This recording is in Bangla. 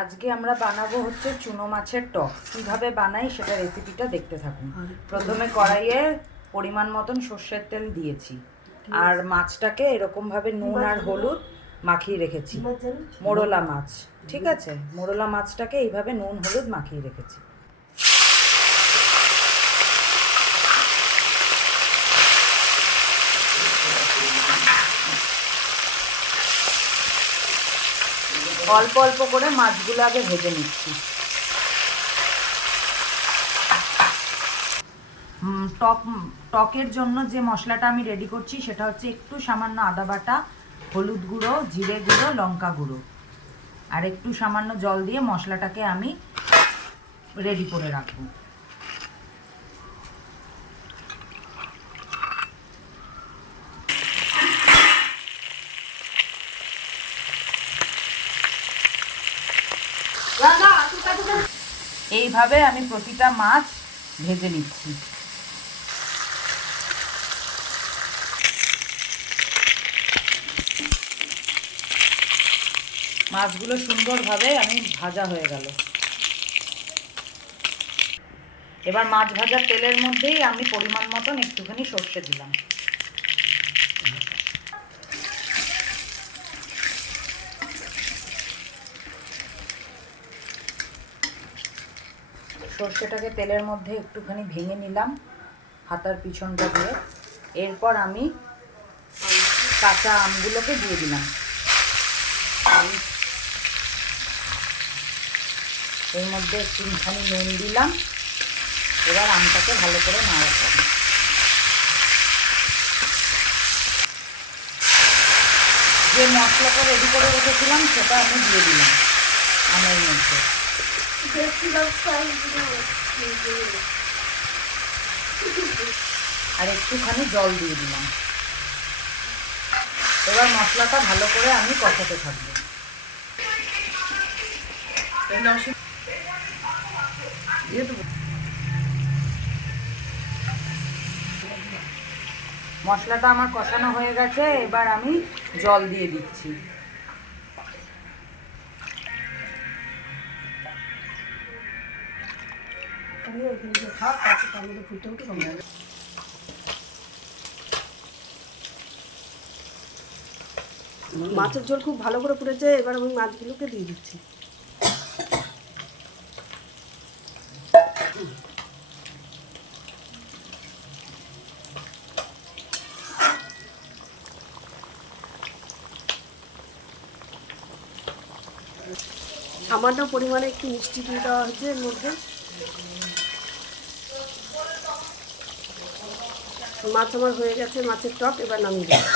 আজকে আমরা বানাবো হচ্ছে চুনো মাছের টক। কীভাবে বানাই সেটা রেসিপিটা দেখতে থাকুন। প্রথমে কড়াইয়ে পরিমাণ মতন সর্ষের তেল দিয়েছি, আর মাছটাকে এরকমভাবে নুন আর হলুদ মাখিয়ে রেখেছি। মোরলা মাছ, ঠিক আছে, মোরলা মাছটাকে এইভাবে নুন হলুদ মাখিয়ে রেখেছি। অল্প অল্প করে মাছগুলো আগে ভেজে নিচ্ছি। টকের জন্য যে মশলাটা আমি রেডি করছি সেটা হচ্ছে একটু সামান্য আদা বাটা, হলুদ গুঁড়ো, জিরে গুঁড়ো, লঙ্কা গুঁড়ো, আর একটু সামান্য জল দিয়ে মশলাটাকে আমি রেডি করে রাখবো। এইভাবে আমি প্রতিটা মাছ ভেজে নিচ্ছি। মাছগুলো সুন্দরভাবে আমি ভাজা হয়ে গেল। এবার মাছ ভাজার তেলের মধ্যেই আমি পরিমাণ মতন একটুখানি সর্ষে দিলাম। সর্ষেটাকে তেলের মধ্যে একটুখানি ভেঙে নিলাম হাতার পিছনটা দিয়ে। এরপর আমি কাঁচা আমগুলোকে দিয়ে দিলাম। এর মধ্যে একটুখানি নুন দিলাম। এবার আমটাকে ভালো করে নাড়ালাম। যে মশলাটা রেডি করে রেখেছিলাম সেটা আমি দিয়ে দিলাম আমের মধ্যে। আর একটুখানি জল দিয়ে দিলাম। এবার মশলাটা ভালো করে আমি কষাতে থাকবো। মশলাটা আমার কষানো হয়ে গেছে, এবার আমি জল দিয়ে দিচ্ছি। মাছের ঝোল খুব ভালো করে ফুটেছে, এবার আমি মাছগুলোকে দিয়ে দিচ্ছি। সামান্য পরিমাণে একটু মিষ্টি দিয়ে দেওয়া হয়েছে এর মধ্যে। মাছ আমার হয়ে গেছে, মাছের টক। এবার নামিয়ে দেবো।